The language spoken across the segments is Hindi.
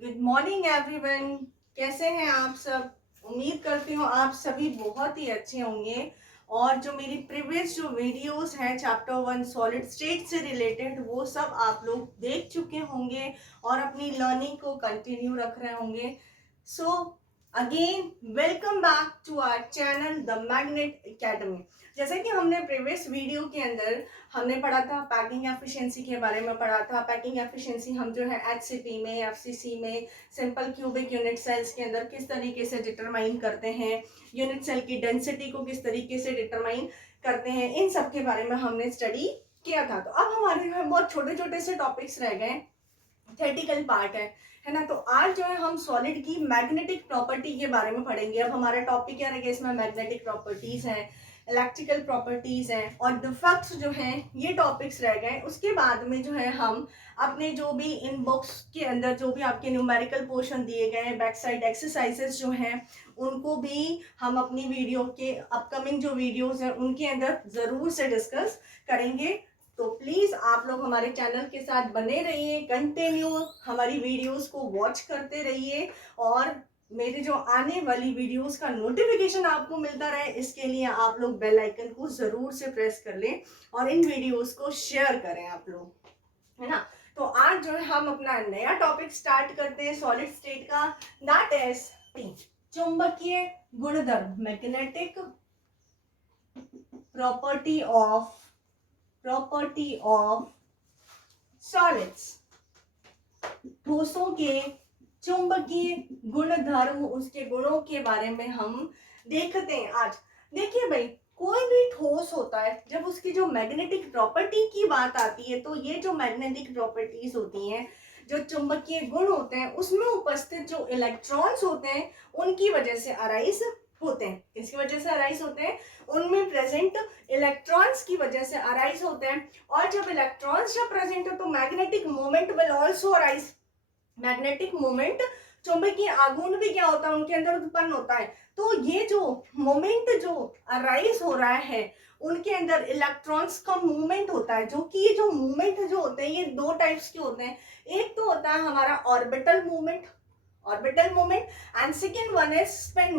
Good morning everyone. कैसे हैं आप सब? उम्मीद करती हूँ आप सभी बहुत ही अच्छे होंगे। और जो मेरी प्रीवियस जो वीडियोस हैं चैप्टर 1 सॉलिड स्टेट से रिलेटेड वो सब आप लोग देख चुके होंगे और अपनी लर्निंग को कंटिन्यू रख रहे होंगे। So again welcome back to our channel the Magnet Academy. जैसे कि हमने प्रीवियस वीडियो के अंदर हमने पढ़ा था पैकिंग एफिशिएंसी के बारे में पढ़ा था। पैकिंग एफिशिएंसी हम जो है एचसीपी में, एफसीसी में, सिंपल क्यूबिक यूनिट सेल्स के अंदर किस तरीके से डिटरमाइन करते हैं, यूनिट सेल की डेंसिटी को किस तरीके से डिटरमाइन करते हैं, इन सब के बारे में हमने स्टडी किया था। तो अब हमारे यहाँ बहुत छोटे छोटे से टॉपिक्स रह गए, थेटिकल पार्ट है ना। तो आज जो है हम सॉलिड की मैग्नेटिक प्रॉपर्टी के बारे में पढ़ेंगे। अब हमारा टॉपिक क्या रहेगा इसमें? मैग्नेटिक प्रॉपर्टीज हैं, इलेक्ट्रिकल प्रॉपर्टीज हैं और डिफेक्ट्स जो हैं, ये टॉपिक्स रह गए। उसके बाद में जो है हम अपने जो भी इन बुक्स के अंदर जो भी आपके न्यूमेरिकल पोर्शन दिए गए हैं, बैक साइड एक्सरसाइजेस जो हैं, उनको भी हम अपनी वीडियो के अपकमिंग जो वीडियोस हैं उनके अंदर जरूर से डिस्कस करेंगे। तो प्लीज आप लोग हमारे चैनल के साथ बने रहिए, कंटिन्यू हमारी वीडियोस को वॉच करते रहिए और मेरे जो आने वाली वीडियोस का नोटिफिकेशन आपको मिलता रहे, इसके लिए आप लोग बेल आइकन को जरूर से प्रेस कर लें और इन वीडियोस को शेयर करें आप लोग, है ना। तो आज जो है हम अपना नया टॉपिक स्टार्ट करते हैं सॉलिड स्टेट का, दैट इज चुंबकीय गुणधर्म, मैग्नेटिक प्रॉपर्टी ऑफ सॉलिड्स। ठोसों के चुंबकीय गुणधर्म, उसके गुणों के बारे में हम देखते हैं आज। देखिए भाई, कोई भी ठोस होता है जब उसकी जो मैग्नेटिक प्रॉपर्टी की बात आती है, तो ये जो मैग्नेटिक प्रॉपर्टीज होती हैं, जो चुंबकीय गुण होते हैं, उसमें उपस्थित जो इलेक्ट्रॉन्स होते हैं उनकी वजह से अराइज होते हैं। किसकी वजह से अराइज होते हैं? उनमें प्रेजेंट इलेक्ट्रॉन्स की वजह से अराइज होते हैं। और जब इलेक्ट्रॉन्स जब प्रेजेंट हो तो magnetic moment will also arise. Magnetic moment, चुंबकीय आघूर्ण भी क्या होता है उनके अंदर उत्पन्न होता है। तो ये जो मोमेंट जो अराइज हो रहा है उनके अंदर इलेक्ट्रॉन्स का मूवमेंट होता है, जो कि ये जो मूवमेंट जो होते हैं ये दो टाइप्स के होते हैं। एक तो होता है हमारा orbital movement, and second one is spin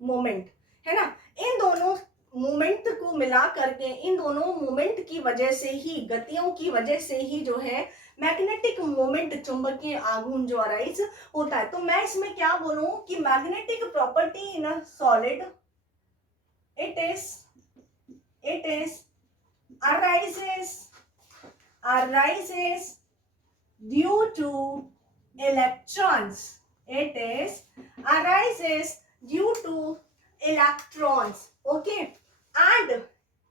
movement, है ना। इन दोनों मूवमेंट को मिला करके, इन दोनों मूवमेंट की वजह से ही, गतियों की वजह से ही जो है मैग्नेटिक मोमेंट, चुंबकीय आघूर्ण जो अराइज होता है। तो मैं इसमें क्या बोलूं कि magnetic property in a solid, it is arises due to electrons. It is arises due to electrons, okay, and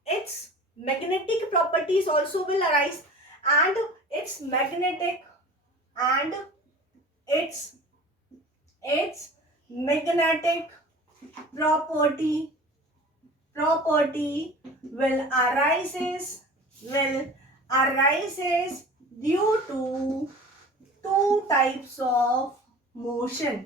its magnetic properties also will arise, and its magnetic and its magnetic property will arises due to two types of motion,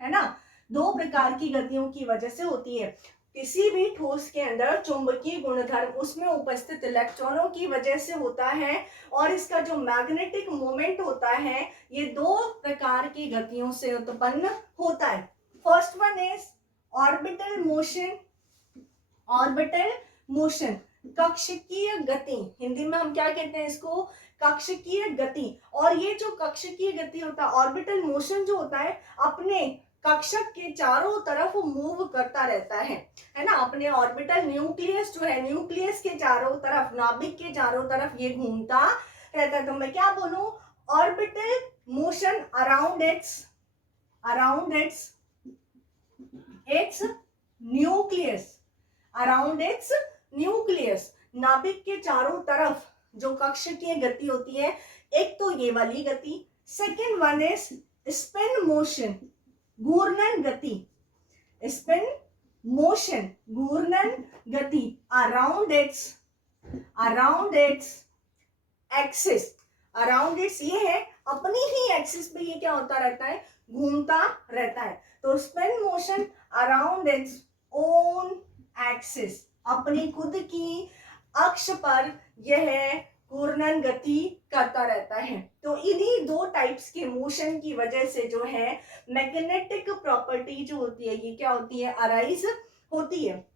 है ना। दो प्रकार की गतियों की वजह से होती है। किसी भी ठोस के अंदर चुंबकीय गुणधर्म उसमें उपस्थित इलेक्ट्रॉनों की वजह से होता है, और इसका जो मैग्नेटिक मोमेंट होता है ये दो प्रकार की गतियों से उत्पन्न होता है। First one is orbital motion, कक्षकीय गति। हिंदी में हम क्या कहते हैं इसको? कक्षकीय गति। और ये जो कक्षकीय गति होता है, ऑर्बिटल मोशन जो होता है, अपने कक्षक के चारों तरफ मूव करता रहता है ना। अपने ऑर्बिटल न्यूक्लियस जो है, न्यूक्लियस के चारों तरफ, नाभिक के चारों तरफ ये घूमता रहता है। तो मैं क्या बोलूं? Orbital motion around its nucleus, नाभिक के चारों तरफ जो कक्षकीय गति होती है, एक तो ये वाली गति। Second one is spin motion, घूर्णन गति around its axis. Around its ये है, अपनी ही एक्सिस पे ये क्या होता रहता है? घूमता रहता है। तो spin motion around its own axis, अपनी खुद की अक्ष पर यह घूर्णन गति करता रहता है। तो इन्हीं दो टाइप्स के मोशन की वजह से जो है मैग्नेटिक प्रॉपर्टी जो होती है ये क्या होती है, अराइज होती है।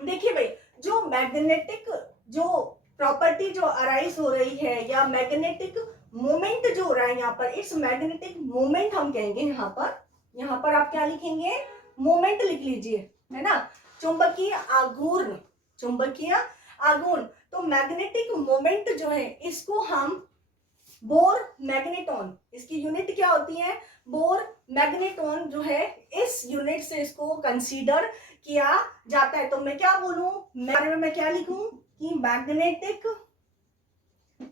देखिए भाई, जो मैग्नेटिक जो प्रॉपर्टी जो अराइज हो रही है या मैग्नेटिक मोमेंट जो हो रहा है यहाँ पर, इट्स मैग्नेटिक मोमेंट हम कहेंगे। यहाँ पर आप क्या लिखेंगे, मोमेंट लिख लीजिए, है ना। चुंबकीय आघूर्ण, चुंबकीय आघूर्ण। तो मैग्नेटिक मोमेंट जो है इसको हम बोर मैग्नेटॉन, इसकी यूनिट क्या होती है, बोर मैग्नेटॉन जो है, इस यूनिट से इसको कंसीडर किया जाता है। तो मैं क्या बोलूं, बारे में मैं क्या लिखूं कि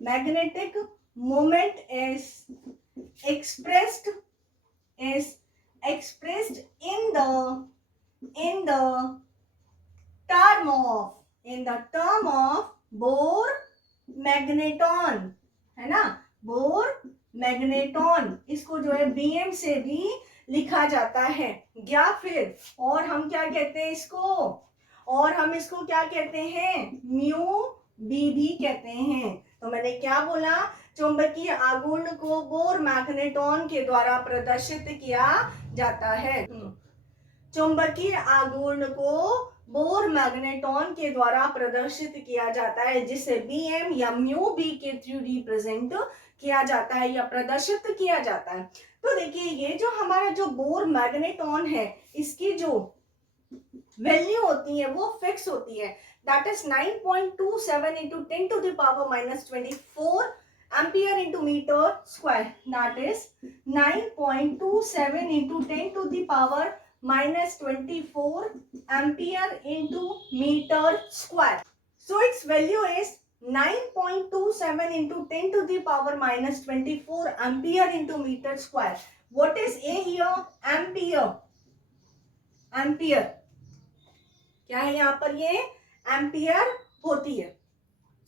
magnetic moment is expressed in the term of bore magneton, है ना, बोर मैग्नेटॉन। इसको जो है बीएम से भी लिखा जाता है, या फिर और हम क्या कहते हैं इसको, और हम इसको क्या कहते हैं, म्यू बी भी कहते हैं। तो मैंने क्या बोला, चुंबकीय आघूर्ण को बोर मैग्नेटॉन के द्वारा प्रदर्शित किया जाता है। चुंबकीय आघूर्ण को बोर मैग्नेटॉन के द्वारा प्रदर्शित किया जाता है, जिसे बीएम या म्यू बी के थ्रू रिप्रेजेंट किया जाता है या प्रदर्शित किया जाता है। तो देखिए, ये जो हमारा जो बोर मैग्नेटॉन है, इसकी जो वैल्यू होती है वो फिक्स होती है, that is 9.27 into 10 to the power minus 24 ampere into meter square, that is 9.27 into 10 to the power minus 24 ampere into meter square. So its value is 9.27 into 10 to the power minus 24 ampere into meter square. What is A here? Ampere. Ampere. क्या है यहाँ पर, ये एम्पियर होती है।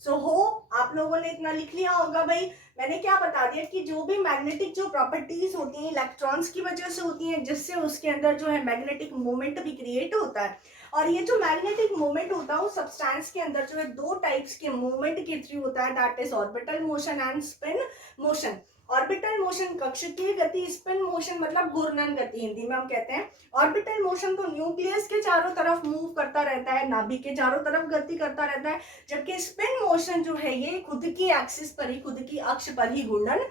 सो हो आप लोगों ने इतना लिख लिया होगा भाई। मैंने क्या बता दिया कि जो भी मैग्नेटिक जो प्रॉपर्टीज होती हैं इलेक्ट्रॉन्स की वजह से होती हैं, जिससे उसके अंदर जो है मैग्नेटिक मोमेंट भी क्रिएट होता है। और ये जो मैग्नेटिक मोमेंट होता है वो सब्सटेंस के अंदर जो है दो टाइप्स के मोमेंट के थ्रू होता है, that is orbital motion and spin motion. Orbital motion कक्षकीय गति, स्पिन मोशन मतलब घूर्णन गति हिंदी में हम कहते हैं। ऑर्बिटल मोशन तो न्यूक्लियस के चारों तरफ मूव करता रहता है, नाभिक के चारों तरफ गति करता रहता है, जबकि स्पिन मोशन जो है ये खुद की एक्सिस पर ही, खुद की अक्ष पर ही घूर्णन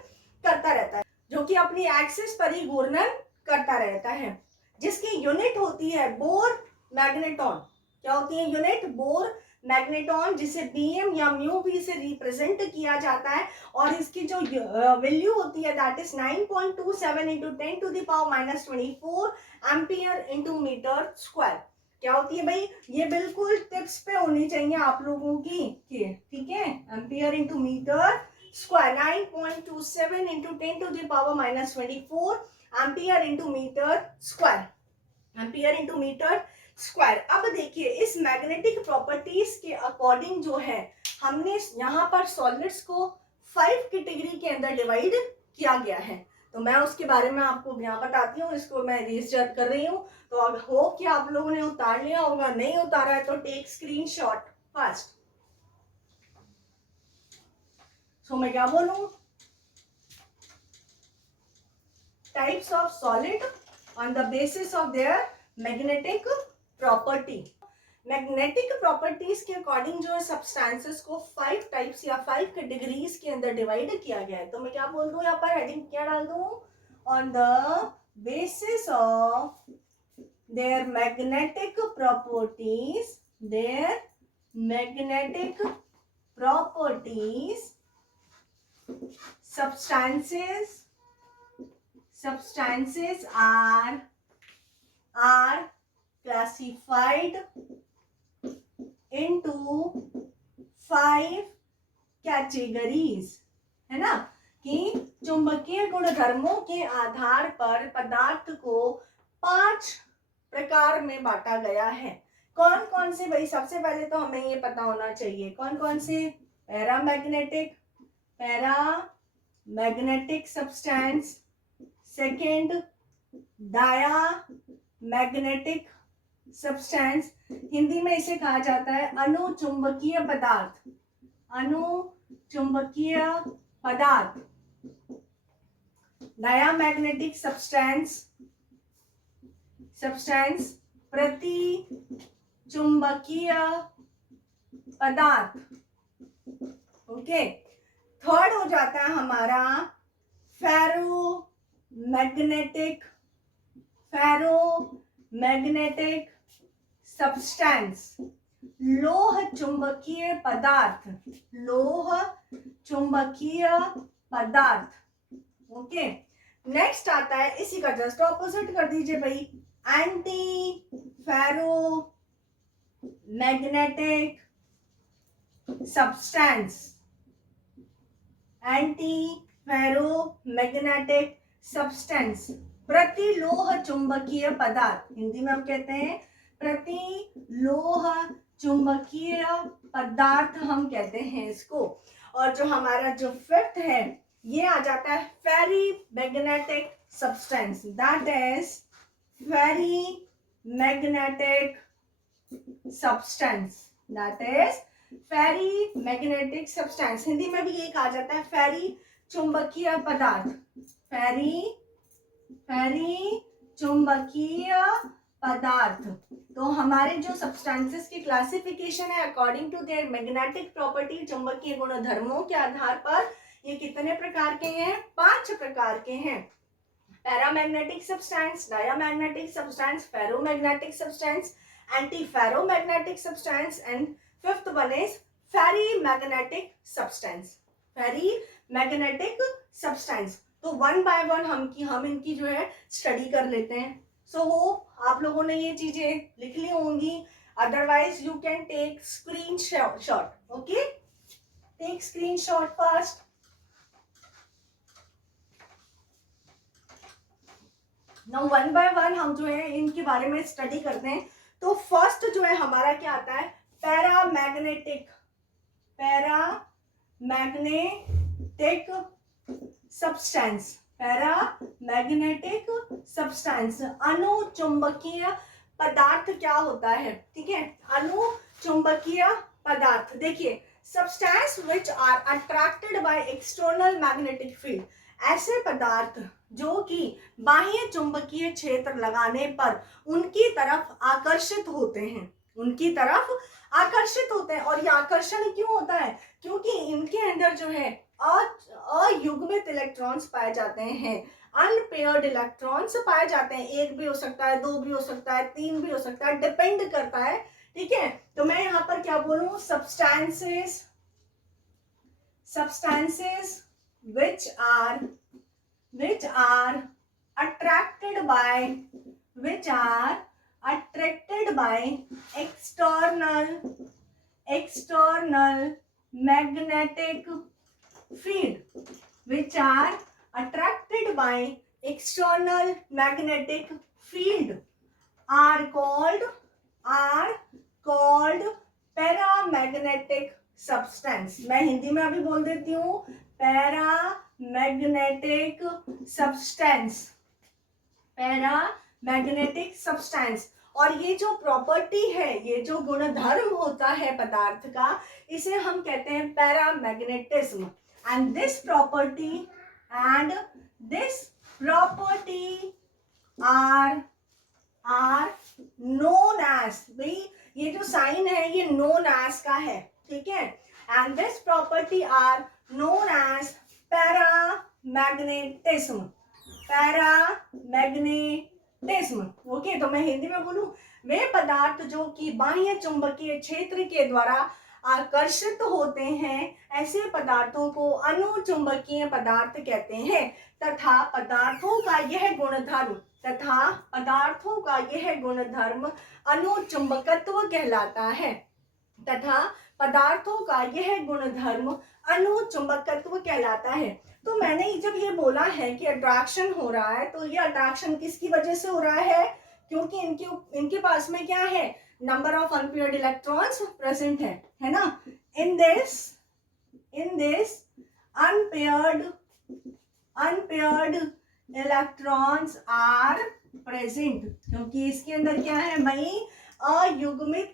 करता रहता है, जो कि अपनी एक्सिस पर ही घूर्णन करता रहता है, जिसकी यूनिट होती है बोर मैग्नेटॉन। क्या होती है यूनिट, बोर मैग्नेटॉन, जिसे बीएम या म्यू बी से रिप्रेजेंट किया जाता है। और इसकी जो वैल्यू होती है that is 9.27 into 10 to the power minus 24 ampere into metre square. क्या होती है भाई, ये बिल्कुल टिप्स पे होनी चाहिए आप लोगों की, ठीक है, ampere into metre square. 9.27 into 10 to the power minus 24 ampere into metre square, ampere into metre square. अब देखिए, इस मैग्नेटिक प्रॉपर्टीज के अकॉर्डिंग जो है हमने यहाँ पर सॉलिड्स को 5 कैटेगरी के अंदर डिवाइड किया गया है। तो मैं उसके बारे में आपको यहाँ बताती हूँ, इसको मैं रिजर्व कर रही हूँ। तो अब होप कि आप लोगों ने उतार लिया होगा, नहीं उतारा है तो टेक स्क्रीनशॉट फास्ट। सो मैं क्या बोलूँ, types of solid on the basis of their magnetic property. Magnetic properties के अकॉर्डिंग जो है सब्सटेंसेस को 5 टाइप्स या 5 कैटेगरीज के अंदर डिवाइड किया गया है। तो मैं क्या बोल दूं, यहाँ पर हेडिंग क्या डाल दूं, on the basis of their magnetic properties, their magnetic properties substances are classified into 5 categories, है ना, कि चुंबकीय गुणधर्मों के आधार पर पदार्थ को 5 प्रकार में बांटा गया है। कौन कौन से भाई, सबसे पहले तो हमें ये पता होना चाहिए कौन कौन से, paramagnetic substance, second diamagnetic substance, Hindi में इसे कहा जाता है अनुचुंबकीय पदार्थ, अनुचुंबकीय पदार्थ। डायामैग्नेटिक सब्सटेंस, सब्सटेंस प्रति चुंबकीय पदार्थ। ओके, थर्ड हो जाता है हमारा फेरोमैग्नेटिक, फेरोमैग्नेटिक सब्सटेंस, लोह चुंबकीय पदार्थ, लोह चुंबकीय पदार्थ। ओके, नेक्स्ट आता है इसी का जस्ट ऑपोजिट कर दीजिए भाई, antiferromagnetic substance, antiferromagnetic substance प्रतिलोह चुंबकीय पदार्थ। हिंदी में हम कहते हैं प्रतिलोह चुंबकीय पदार्थ हम कहते हैं इसको। और जो हमारा जो फिफ्थ है ये आ जाता है ferrimagnetic substance, that is ferrimagnetic substance, that is ferrimagnetic substance. Hindi में भी ये कहा जाता है फेरी चुंबकीय पदार्थ, फेरी चुंबकीय पदार्थ। तो हमारे जो सब्सटेंसेस की क्लासिफिकेशन है according to their magnetic property, चुंबकीय गुणधर्मों के आधार पर ये कितने प्रकार के हैं? 5 प्रकार के हैं। Paramagnetic substance, diamagnetic substance, ferromagnetic substance, antiferromagnetic substance and fifth one is ferrimagnetic substance, ferrimagnetic substance. तो वन बाय वन हम इनकी जो है स्टडी कर लेते हैं। सो होप आप लोगों ने ये चीजें लिख ली होंगी, otherwise you can take screenshot. Okay, take screenshot first. Now one by one हम जो है इनके बारे में स्टडी करते हैं। तो फर्स्ट जो है हमारा क्या आता है? Paramagnetic, paramagnetic substance, paramagnetic substance अनुचुंबकीय पदार्थ क्या होता है? ठीक है, अनुचुंबकीय पदार्थ। देखिए, substance which are attracted by external magnetic field, ऐसे पदार्थ जो कि बाह्य चुंबकीय क्षेत्र लगाने पर उनकी तरफ आकर्षित होते हैं, उनकी तरफ आकर्षित होते हैं। और ये आकर्षण क्यों होता है? क्योंकि इनके अंदर जो है अयुग्मित इलेक्ट्रॉन्स पाए जाते हैं, अनपेयर्ड इलेक्ट्रॉन्स पाए जाते हैं। 1 भी हो सकता है, 2 भी हो सकता है, 3 भी हो सकता है, डिपेंड करता है। ठीक है, तो मैं यहाँ पर क्या बोलूं? Substances which are attracted by external magnetic field, which are attracted by external magnetic field are called paramagnetic substance. मैं हिंदी में अभी बोल देती हूँ, पैरामैग्नेटिक सब्सटेंस, पैरामैग्नेटिक सब्सटेंस। और ये जो प्रॉपर्टी है, ये जो गुणधर्म होता है पदार्थ का, इसे हम कहते हैं paramagnetism. And this property are known as, भाई ये जो साइन है ये नोन एज का है। ठीक है, and this property are known as paramagnetism, paramagnetism. Okay, तो मैं हिंदी में बोलूं, वे पदार्थ जो कि बाह्य चुंबकीय क्षेत्र के द्वारा आकर्षित होते हैं, ऐसे पदार्थों को अनुचुंबकीय पदार्थ कहते हैं। तथा पदार्थों का यह गुणधर्म अनुचुंबकत्व कहलाता है, तथा पदार्थों का यह गुणधर्म अनुचुंबकत्व कहलाता है। तो मैंने जब ये बोला है कि अट्रैक्शन हो रहा है, तो ये अट्रैक्शन किसकी वजह से हो रहा है? क्योंकि इनके पास में क्या है? Number of unpaired electrons present है ना। In this unpaired electrons are present, क्योंकि इसके अंदर क्या है भाई? अयुग्मित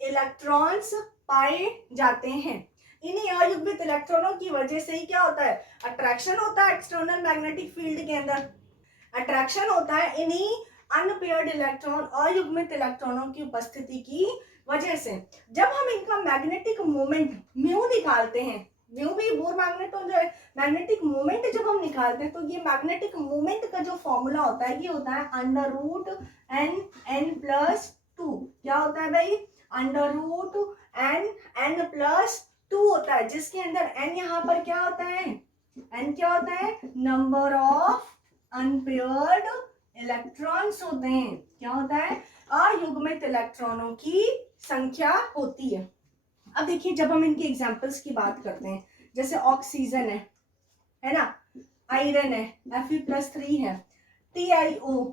इलेक्ट्रॉन्स पाए जाते हैं। इन्हीं अयुग्मित इलेक्ट्रॉनों की वजह से ही क्या होता है, अट्रैक्शन होता है एक्सटर्नल मैग्नेटिक फील्ड के अंदर। अट्रैक्शन होता है इन्हीं अनपेयर्ड इलेक्ट्रॉन, अयुग्मित इलेक्ट्रॉनों की उपस्थिति की वजह से। जब हम इनका मैग्नेटिक मोमेंट म्यू निकालते हैं, म्यू भी बोर मैग्नेट जो है, मैग्नेटिक मोमेंट जब हम निकालते हैं तो ये मैग्नेटिक मोमेंट का जो फॉर्मूला होता है ये होता है under root N N plus two. क्या होता है भाई, under root N plus two होता है, जिसके अंदर एन यहाँ पर क्या होता है, एन क्या होता है, नंबर ऑफ अनपेयर्ड इलेक्ट्रॉन्स होते हैं। क्या होता है, अयुग्मित इलेक्ट्रॉनों की संख्या होती है। अब देखिए जब हम इनके एग्जांपल्स की बात करते हैं, जैसे ऑक्सीजन है ना, आयरन है, Fe+3 है, TiO,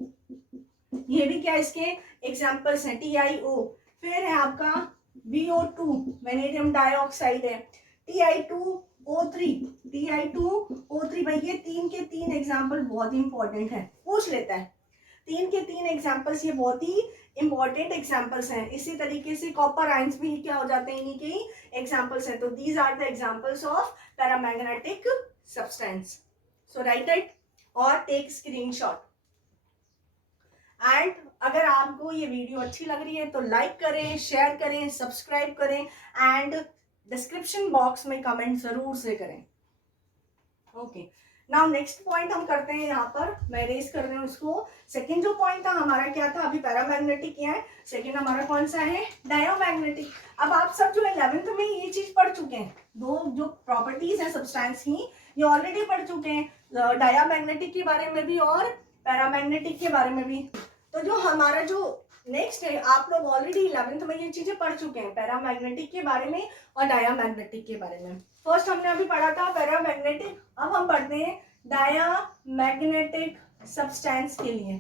ये भी क्या इसके एग्जांपल्स हैं, TiO। फिर है आपका VO2, वेनेडियम डाइऑक्साइड है, Ti2O3, Ti2O3। भाई ये तीन के तीन एग्जांपल बहुत ही इंपॉर्टेंट है, पूछ लेता है। तीन के तीन एग्जांपल्स ये बहुत ही इंपॉर्टेंट एग्जांपल्स हैं। इसी तरीके से कॉपर आयंस भी क्या हो जाते हैं, इन्हीं के ही एग्जांपल्स हैं। तो these are the examples of paramagnetic substance. So write it और टेक स्क्रीनशॉट। एंड अगर आपको ये वीडियो अच्छी लग रही है तो लाइक करें, शेयर करें, सब्सक्राइब करें एंड डिस्क्रिप्शन बॉक्स में कमेंट जरूर से करें। ओके, नाउ नेक्स्ट पॉइंट हम करते हैं, यहाँ पर मैं रेज कर रही हूँ उसको। सेकंड जो पॉइंट था हमारा क्या था, अभी पैरामैग्नेटिक किया है, सेकंड हमारा कौन सा है, डायोमैग्नेटिक। अब आप सब जो 11th में ये चीज पढ़ चुके हैं, दो जो प्रॉपर्टीज हैं सब्सटेंस की ये ऑलरेडी पढ़ चुके हैं, डायोमैग्नेटिक के बारे में भी और पैरामैग्नेटिक के बारे में भी। तो जो हमारा जो नेक्स्ट है, आप लोग ऑलरेडी 11th में ये चीजें पढ़ चुके हैं, पैरामैग्नेटिक के बारे में और डायामैग्नेटिक के बारे में। फर्स्ट हमने अभी पढ़ा था पैरामैग्नेटिक, अब हम पढ़ते हैं डायामैग्नेटिक सब्सटेंस के लिए,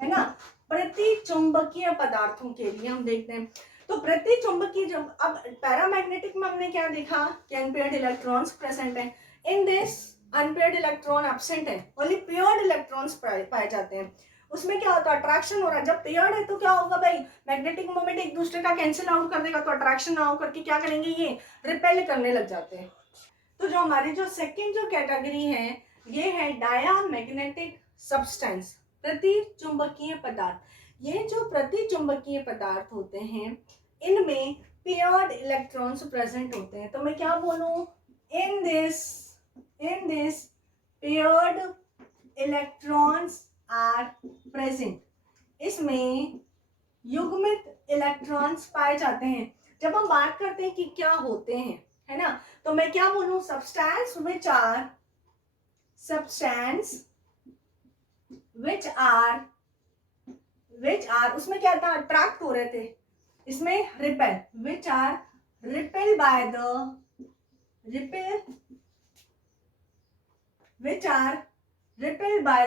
है ना, प्रति चुंबकीय पदार्थों के लिए हम देखते हैं। तो प्रति चुंबकीय, जब अब पैरामैग्नेटिक में हमने क्या देखा कि अनपेयर्ड इलेक्ट्रॉन्स प्रेजेंट है, इन दिस अनपेयर्ड इलेक्ट्रॉन एब्सेंट है, ओनली पेयर्ड इलेक्ट्रॉन्स पाए जाते हैं। उसमें क्या होता है, अट्रैक्शन हो रहा है। जब पेयर्ड है तो क्या होगा भाई, मैग्नेटिक मोमेंट एक दूसरे का कैंसिल आउट कर देगा, तो अट्रैक्शन ना होकर के क्या करेंगे, ये रिपेल करने लग जाते हैं। तो जो हमारी जो सेकंड जो कैटेगरी है ये है डायामैग्नेटिक सब्सटेंस, प्रति चुंबकीय पदार्थ। ये जो प्रति चुंबकीय पदार्थ होते हैं इनमें पेयर्ड इलेक्ट्रॉन्स प्रेजेंट होते हैं। तो मैं क्या बोलूं, in this paired electrons are present, इसमें युग्मित इलेक्ट्रॉन्स पाए जाते हैं। जब हम बात करते हैं कि क्या होते हैं, है ना, तो मैं क्या बोलूं, सब्सटेंस विच आर उसमें क्या था, अट्रैक्ट हो रहे थे, इसमें repel, which are repel by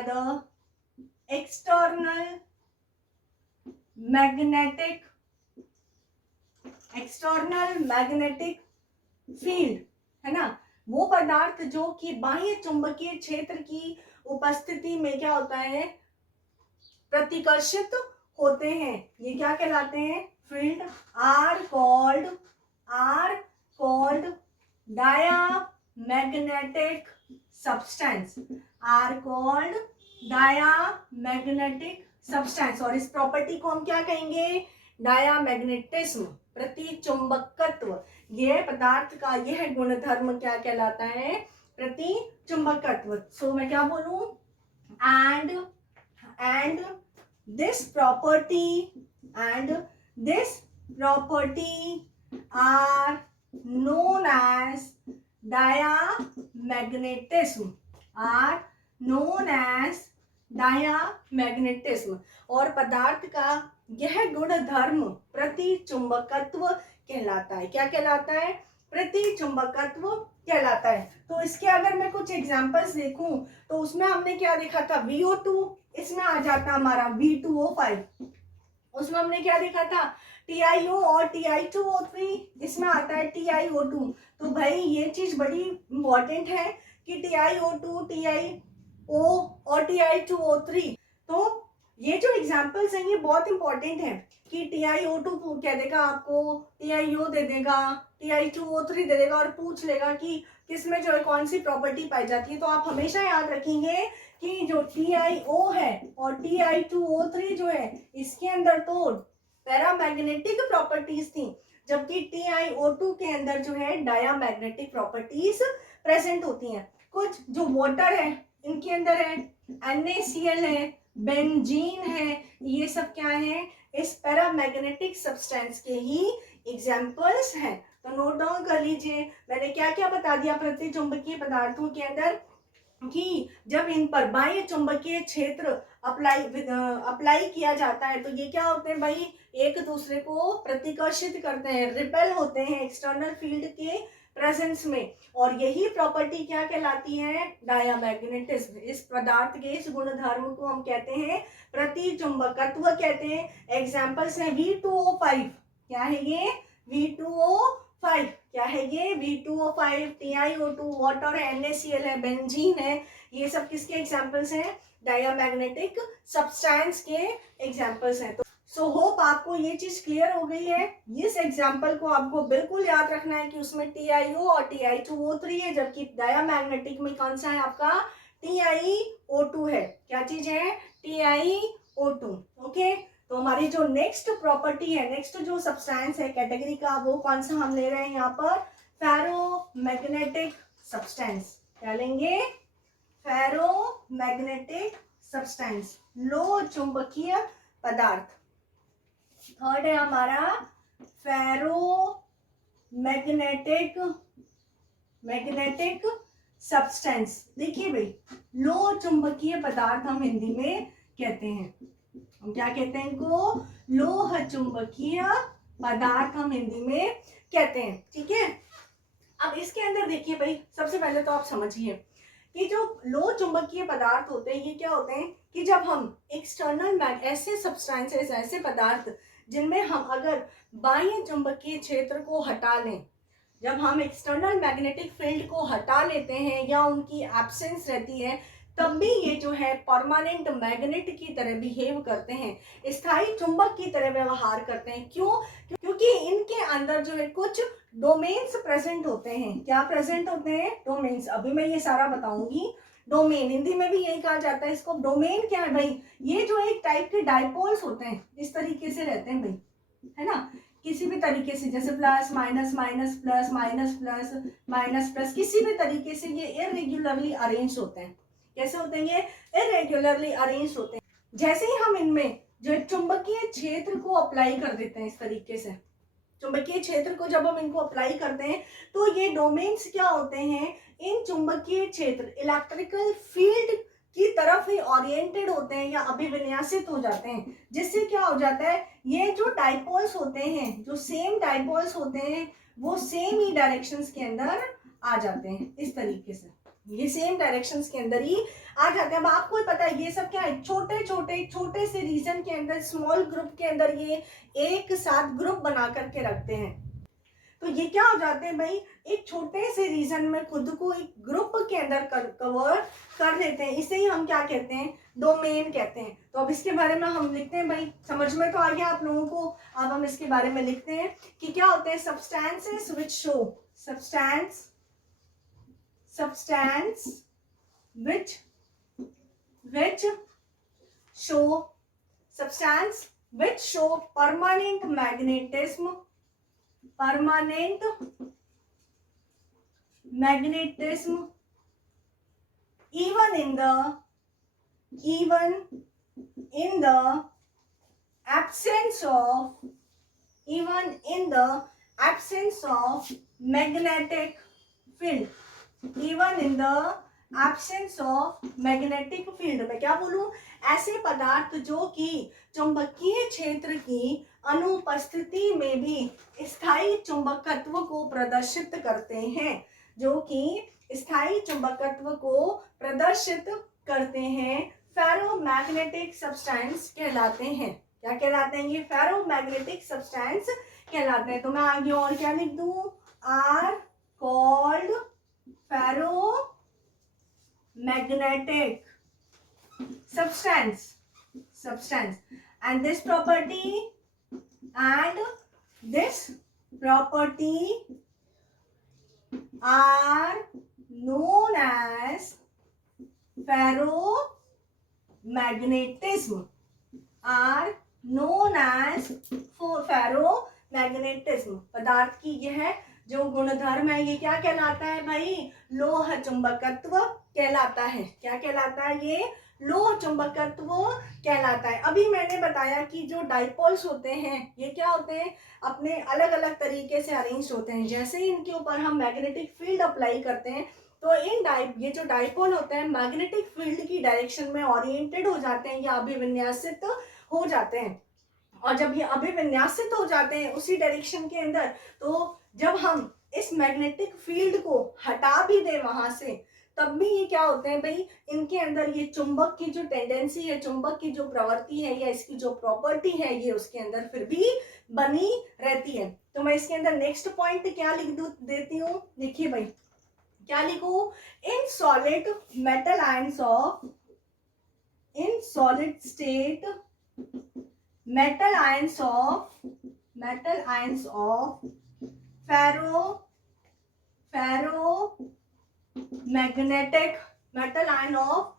the external magnetic field, है ना, वो पदार्थ जो कि बाह्य चुंबकीय क्षेत्र की उपस्थिति में क्या होता है, प्रतिकर्षित होते हैं। ये क्या कहलाते हैं, field are called diamagnetic substance, are called diamagnetic substance. और इस प्रॉपर्टी को हम क्या कहेंगे, डायामैग्नेटिज्म, प्रति चुंबकत्व। यह पदार्थ का यह गुणधर्म क्या कहलाता है, प्रति चुंबकत्व। सो मैं क्या बोलूं, and this property are known as diamagnetism, और पदार्थ का यह गुणधर्म प्रति चुंबकत्व कहलाता है। क्या कहलाता है, प्रति चुंबकत्व कहलाता है। तो इसके अगर मैं कुछ एग्जांपल्स देखूं तो उसमें हमने क्या देखा था, VO2, इसमें आ जाता हमारा V2O5, उसमें हमने क्या देखा था, TiO और Ti2O3, इसमें आता है TiO2। तो भाई ये चीज बड़ी इंपॉर्टेंट है कि TiO2, TiO और Ti2O3, तो ये जो एग्जाम्पल्स हैं ये बहुत इंपॉर्टेंट है कि TiO2 कह देगा आपको, TiO दे देगा, Ti2O3 दे देगा और पूछ लेगा कि किसमें जो है कौन सी प्रॉपर्टी पाई जाती है। तो आप हमेशा याद रखेंगे कि जो TiO है और Ti2O3 जो है इसके अंदर तो पैरामैग्नेटिक प्रॉपर्टीज थी, जबकि TiO2 के अंदर जो है डायामैग्नेटिक प्रॉपर्टीज प्रेजेंट होती हैं। कुछ जो वाटर है इनके अंदर है NaCl है, बेंजीन है, ये सब क्या है, इस पैरामैग्नेटिक सब्सटेंस के ही एग्जाम्पल्स हैं। तो नोट डाउन कर लीजिए मैंने क्या क्या बता दिया प्रतिचुंबकीय पदार्थों के अंदर, कि जब इन पर बाह्य चुंबकीय क्षेत्र अप्लाई किया जाता है तो ये क्या होते हैं भाई, एक दूसरे को प्रतिकर्षित करते हैं, रिपेल होते हैं एक्सटर्नल फील्ड के प्रेजेंस में, और यही प्रॉपर्टी क्या कहलाती है, डायामैग्नेटिज्म। इस पदार्थ के इस गुणधर्म को हम कहते हैं प्रतिचुंबकत्व कहते हैं। एग्जांपल्स हैं V2O5, क्या है ये, V2O5 क्या है ये, V2O5, TiO2, वाटर है, NaCl है, बेंजीन है, ये सब किसके एग्जांपल्स हैं, डायामैग्नेटिक सब्सटेंस के एग्जांपल्स हैं। तो सो होप आपको ये चीज क्लियर हो गई है। इस एग्जाम्पल को आपको बिल्कुल याद रखना है कि उसमें TiO और Ti2O3 है, जबकि डायामैग्नेटिक में कौन सा है आपका, TiO2 है। क्या चीज है, TiO2। ओके, तो हमारी जो नेक्स्ट प्रॉपर्टी है, नेक्स्ट जो सब्सटेंस है कैटेगरी का, वो कौन सा हम ले रहे हैं यहाँ पर, फेरोमैग्नेटिक सब्सटेंस। क्या लेंगे, फेरोमैग्नेटिक सब्सटेंस, लो चुंबकीय पदार्थ। थर्ड है हमारा मैग्नेटिक सब्सटेंस। देखिए भाई, लो चुंबकीय पदार्थ हम हिंदी में कहते हैं, हम क्या कहते हैं इनको, लोह चुंबकीय पदार्थ हम हिंदी में कहते हैं। ठीक है, अब इसके अंदर देखिए भाई, सबसे पहले तो आप समझिए कि जो लो चुंबकीय पदार्थ होते हैं ये क्या होते हैं, कि जब हम एक्सटर्नल ऐसे सब्सटेंसेस, ऐसे पदार्थ जिनमें हम अगर बाह्य चुंबकीय क्षेत्र को हटा लें, जब हम एक्सटर्नल मैग्नेटिक फील्ड को हटा लेते हैं या उनकी एब्सेंस रहती है, तब भी ये जो है परमानेंट मैग्नेट की तरह बिहेव करते हैं, स्थायी चुंबक की तरह व्यवहार करते हैं। क्यों, क्योंकि इनके अंदर जो है कुछ डोमेन्स प्रेजेंट होते हैं। क्या प्रेजेंट होते हैं, डोमेन्स। अभी मैं ये सारा बताऊंगी। डोमेन हिंदी में भी यही कहा जाता है इसको। डोमेन क्या है भाई, ये जो एक टाइप के डाइपोल्स होते हैं, इस तरीके से रहते हैं भाई, है ना, किसी भी तरीके से, जैसे plus minus minus plus minus plus minus plus, किसी भी तरीके से ये इरेग्युलरली अरेंज होते हैं। कैसे होते हैं ये, इरेग्युलरली अरेंज होते हैं। जैसे ही हम इनमें जो चुंबकीय क्षेत्र को अप्लाई कर देते हैं, इस तरीके से चुंबकीय क्षेत्र को जब हम इनको अप्लाई करते हैं तो ये डोमेन्स क्या होते हैं, इन चुंबकीय क्षेत्र इलेक्ट्रिकल फील्ड की तरफ ही ओरिएंटेड होते हैं या अभिविन्यासित हो जाते हैं, जिससे क्या हो जाता है, ये जो डाइपोल्स होते हैं, जो सेम डाइपोल्स होते हैं, वो सेम ही डायरेक्शंस के अंदर आ जाते हैं। इस तरीके से ये सेम डायरेक्शंस के अंदर ही आ जाते हैं। अब आपको पता है ये सब क्या है, छोटे से रीजन के अंदर, स्मॉल ग्रुप के अंदर ये एक साथ ग्रुप बना करके रखते हैं। तो ये क्या हो जाते हैं भाई, एक छोटे से रीजन में खुद को एक ग्रुप के अंदर कवर कर लेते हैं। इसे ही हम क्या कहते हैं, डोमेन कहते हैं। तो अब इसके बारे में हम लिखते हैं भाई, समझ में तो आ गया आप लोगों को। अब हम इसके बारे में लिखते हैं कि क्या होते हैं, substances which show, substance which show permanent magnetism even in the absence of magnetic field, even in the absence of magnetic field। मैं क्या बोलूं, ऐसे पदार्थ जो कि चुंबकीय क्षेत्र की अनुपस्थिति में भी स्थायी चुंबकत्व को प्रदर्शित करते हैं, जो कि स्थायी चुंबकत्व को प्रदर्शित करते हैं, फेरोमैग्नेटिक सब्सटेंस कहलाते हैं। क्या कहलाते हैं ये, फेरोमैग्नेटिक सब्सटेंस कहलाते हैं। तो मैं आगे और क्या लिख दूं, are called ferromagnetic substance substance, and this property are known as ferromagnetism, are known as ferromagnetism. पदार्थ की यह जो गुणधर्म है ये क्या कहलाता है भाई? लोह चुंबकत्व कहलाता है. क्या कहलाता है ये? लोह चुंबकत्व कहलाता है. अभी मैंने बताया कि जो डाइपोल्स होते हैं ये क्या होते हैं? अपने अलग अलग तरीके से अरेंज होते हैं. जैसे ही इनके ऊपर हम मैग्नेटिक फील्ड अप्लाई करते हैं तो ये जो डाइपोल होते हैं मैग्नेटिक फील्ड की डायरेक्शन में ओरिएंटेड हो जाते हैं या अभिविन्यासित हो जाते हैं. और जब ये अभिविन्यासित हो जाते हैं उसी डायरेक्शन के अंदर, तो जब हम इस मैग्नेटिक फील्ड को हटा भी दें वहां से, तब भी ये क्या होते हैं भाई? इनके अंदर ये चुंबक की जो टेंडेंसी है, चुंबक की जो प्रवृत्ति है या इसकी जो प्रॉपर्टी है, ये उसके अंदर फिर भी बनी रहती है. तो मैं इसके अंदर नेक्स्ट पॉइंट क्या लिख देती हूँ. देखिए भाई क्या लिखूं? In solid metal ions of, in solid state metal ions of ferromagnetic, metal ion of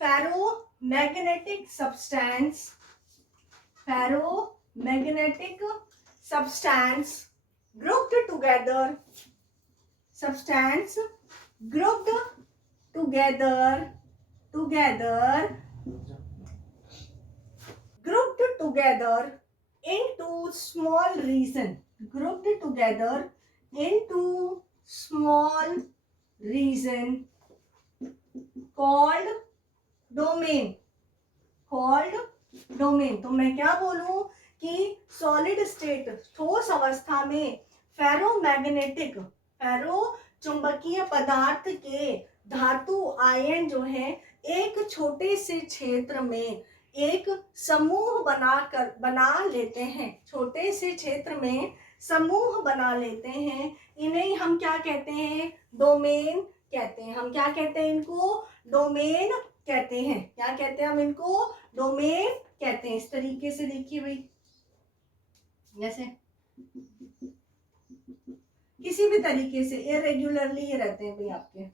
ferromagnetic substance grouped together into small region called domain. तो मैं क्या बोलूं कि सॉलिड स्टेट, ठोस अवस्था में फेरो चुंबकीय पदार्थ के धातु आयन जो है एक छोटे से क्षेत्र में एक समूह बना लेते हैं. छोटे से क्षेत्र में समूह बना लेते हैं. इन्हें हम क्या कहते हैं? डोमेन कहते हैं. हम क्या कहते हैं इनको? डोमेन कहते हैं. क्या कहते हैं हम इनको? डोमेन कहते हैं. इस तरीके से देखिए भाई, जैसे किसी भी तरीके से इरेगुलरली ये रहते हैं भाई आपके,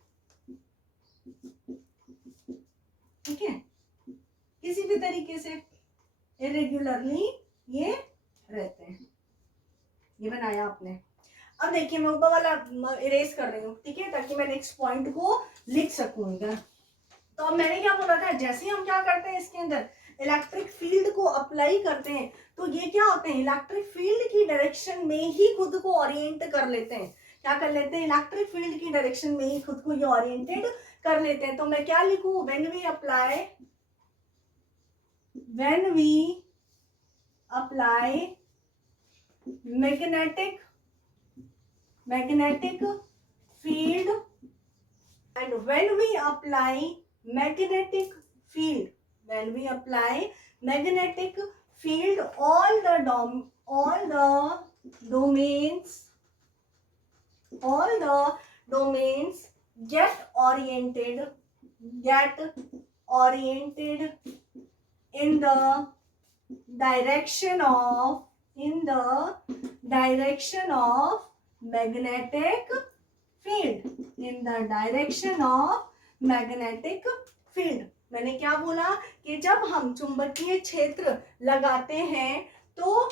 ठीक है? किसी भी तरीके से इरेगुलरली ये रहते हैं. ये बनाया आपने. अब देखिए मैं ऊपर वाला इरेज कर रही हूँ, ठीक है, ताकि मैं नेक्स्ट पॉइंट को लिख सकूं इधर. तो अब मैंने क्या बोला था, जैसे हम क्या करते हैं इसके अंदर इलेक्ट्रिक फील्ड को अप्लाई करते हैं तो ये क्या होते हैं? इलेक्ट्रिक फील्ड की डायरेक्शन में ही खुद को ओरिएंट कर लेते हैं. क्या कर लेते हैं? इलेक्ट्रिक फील्ड की डायरेक्शन में ही खुद को ये ओरिएंटेड कर लेते हैं. तो मैं क्या लिखूं? When we apply magnetic field, and when we apply magnetic field, all the domains get oriented in the direction of magnetic field. मैंने क्या बोला कि जब हम चुंबकीय क्षेत्र लगाते हैं तो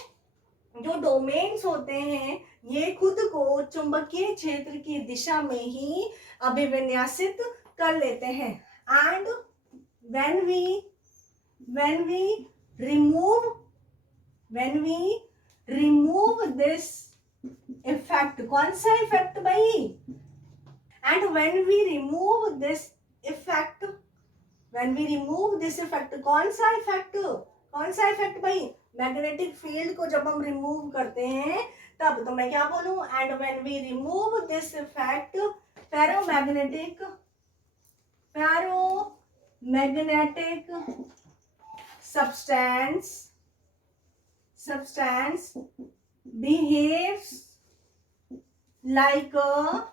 जो डोमेन्स होते हैं ये खुद को चुंबकीय क्षेत्र की दिशा में ही अभिविन्यासित कर लेते हैं. And when we remove this effect, कौन सा इफेक्ट भाई? and when we remove this effect, कौन सा इफेक्ट भाई? मैग्नेटिक फील्ड को जब हम रिमूव करते हैं तब. तो मैं क्या बोलूं? and when we remove this effect, ferromagnetic substance behaves like a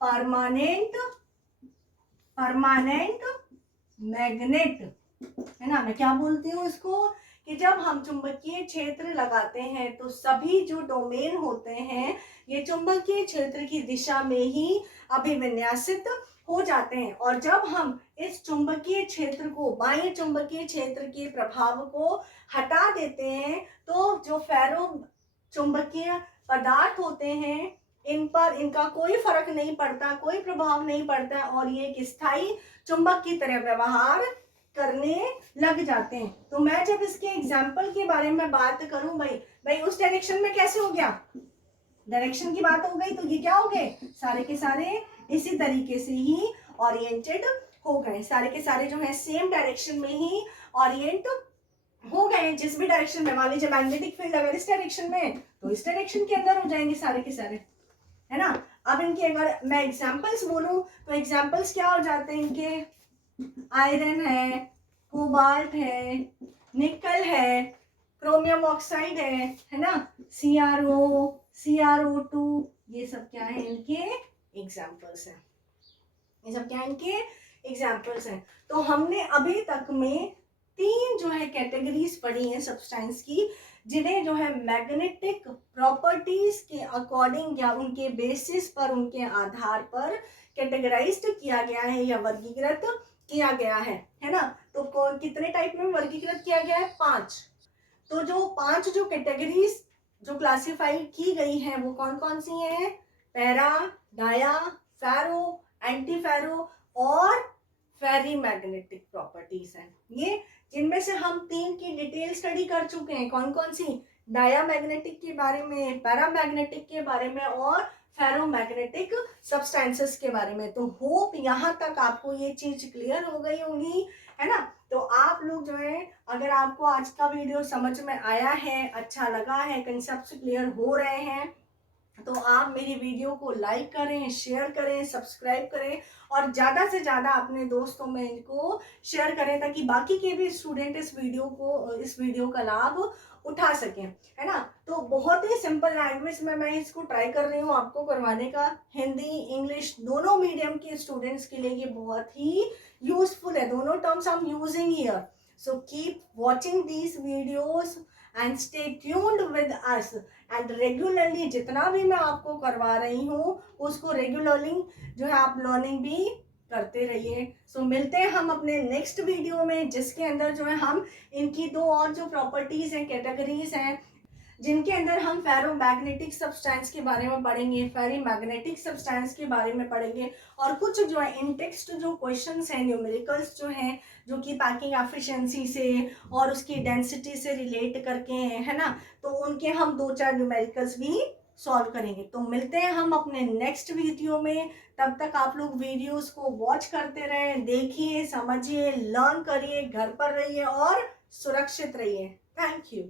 permanent magnet. है ना। मैं क्या बोलती हूँ इसको कि जब हम चुंबकीय क्षेत्र लगाते हैं तो सभी जो डोमेन होते हैं ये चुंबकीय क्षेत्र की दिशा में ही अभिविन्यासित हो जाते हैं। और जब हम इस चुंबकीय क्षेत्र को, बाह्य चुंबकीय क्षेत्र के प्रभाव को हटा देते हैं तो जो फेरो चुंबकीय पदार्थ होते हैं इन पर इनका कोई फर्क नहीं पड़ता, कोई प्रभाव नहीं पड़ता और ये एक स्थायी चुंबक की तरह व्यवहार करने लग जाते हैं। तो मैं जब इसके एग्जाम्पल के बारे में बात करूं, भाई उस डायरेक्शन में कैसे हो गया, डायरेक्शन की बात हो गई तो ये क्या हो गए, सारे के सारे इसी तरीके से ही ओरिएंटेड हो गए, सारे के सारे जो है सेम डायरेक्शन में ही ओरिएंट हो गए। जिस भी डायरेक्शन में, मान लीजिए मैग्नेटिक फील्ड अगर इस डायरेक्शन में तो इस डायरेक्शन के अंदर हो जाएंगे सारे के सारे, है ना। अब इनके अगर मैं एग्जाम्पल्स बोलूं तो एग्जाम्पल्स क्या हो जाते हैं इनके, आयरन है, कोबाल्ट है, निकल है, क्रोमियम ऑक्साइड है ना, CrO2, ये सब क्या है इनके एग्जाम्पल्स हैं, ये सब क्या है इनके एग्जाम्पल्स हैं। तो हमने अभी तक में 3 जो है कैटेगरीज पढ़ी हैं सब्सटेंस की, जिन्हें जो है मैग्नेटिक प्रॉपर्टीज के अकॉर्डिंग या उनके बेसिस पर, उनके आधार पर कैटेगराइज्ड किया गया है या वर्गीकृत किया गया है ना। तो कितने टाइप में वर्गीकृत किया गया है, 5। तो जो 5 जो कैटेगरीज जो क्लासिफाइड की गई हैं वो कौन कौन सी हैं, पैरा, डाया, फेरो, एंटी फेरो और फेरी मैग्नेटिक प्रॉपर्टीज हैं ये, जिनमें से हम 3 की डिटेल स्टडी कर चुके हैं। कौन कौन सी, डाया मैग्नेटिक के बारे में, पैरा मैग्नेटिक के बारे में और फेरोमैग्नेटिक सब्सटेंसेस के बारे में। तो होप यहाँ तक आपको ये चीज क्लियर हो गई होगी, है ना। तो आप लोग जो है, अगर आपको आज का वीडियो समझ में आया है, अच्छा लगा है, कंसेप्ट क्लियर हो रहे हैं, तो आप मेरी वीडियो को लाइक करें, शेयर करें, सब्सक्राइब करें और ज़्यादा से ज़्यादा अपने दोस्तों में इनको शेयर करें ताकि बाकी के भी स्टूडेंट इस वीडियो का लाभ उठा सकें, है ना। तो बहुत ही सिंपल लैंग्वेज में मैं इसको ट्राई कर रही हूँ आपको करवाने का। हिंदी इंग्लिश दोनों मीडियम के स्टूडेंट्स के लिए ये बहुत ही यूजफुल है, दोनों terms I am using here. So keep watching these videos and stay tuned with us and regularly जितना भी मैं आपको करवा रही हूँ उसको रेगुलरली जो है आप लर्निंग भी करते रहिए। सो मिलते हैं हम अपने नेक्स्ट वीडियो में, जिसके अंदर जो है हम इनकी 2 और जो प्रॉपर्टीज हैं, कैटेगरीज हैं, जिनके अंदर हम फेरोमैग्नेटिक सब्सटेंस के बारे में पढ़ेंगे, फेरी मैग्नेटिक सब्सटेंस के बारे में पढ़ेंगे और कुछ जो है इन टेक्स्ट जो क्वेश्चंस हैं, न्यूमेरिकल्स जो हैं, जो कि पैकिंग एफिशिएंसी से और उसकी डेंसिटी से रिलेट करके हैं, है ना। तो उनके हम 2-4 न्यूमेरिकल्स भी सॉल्व करेंगे। तो मिलते हैं हम अपने नेक्स्ट वीडियो में, तब तक आप लोग वीडियोस को वॉच करते रहें, देखिए, समझिए, लर्न करिए, घर पर रहिए और सुरक्षित रहिए। Thank you.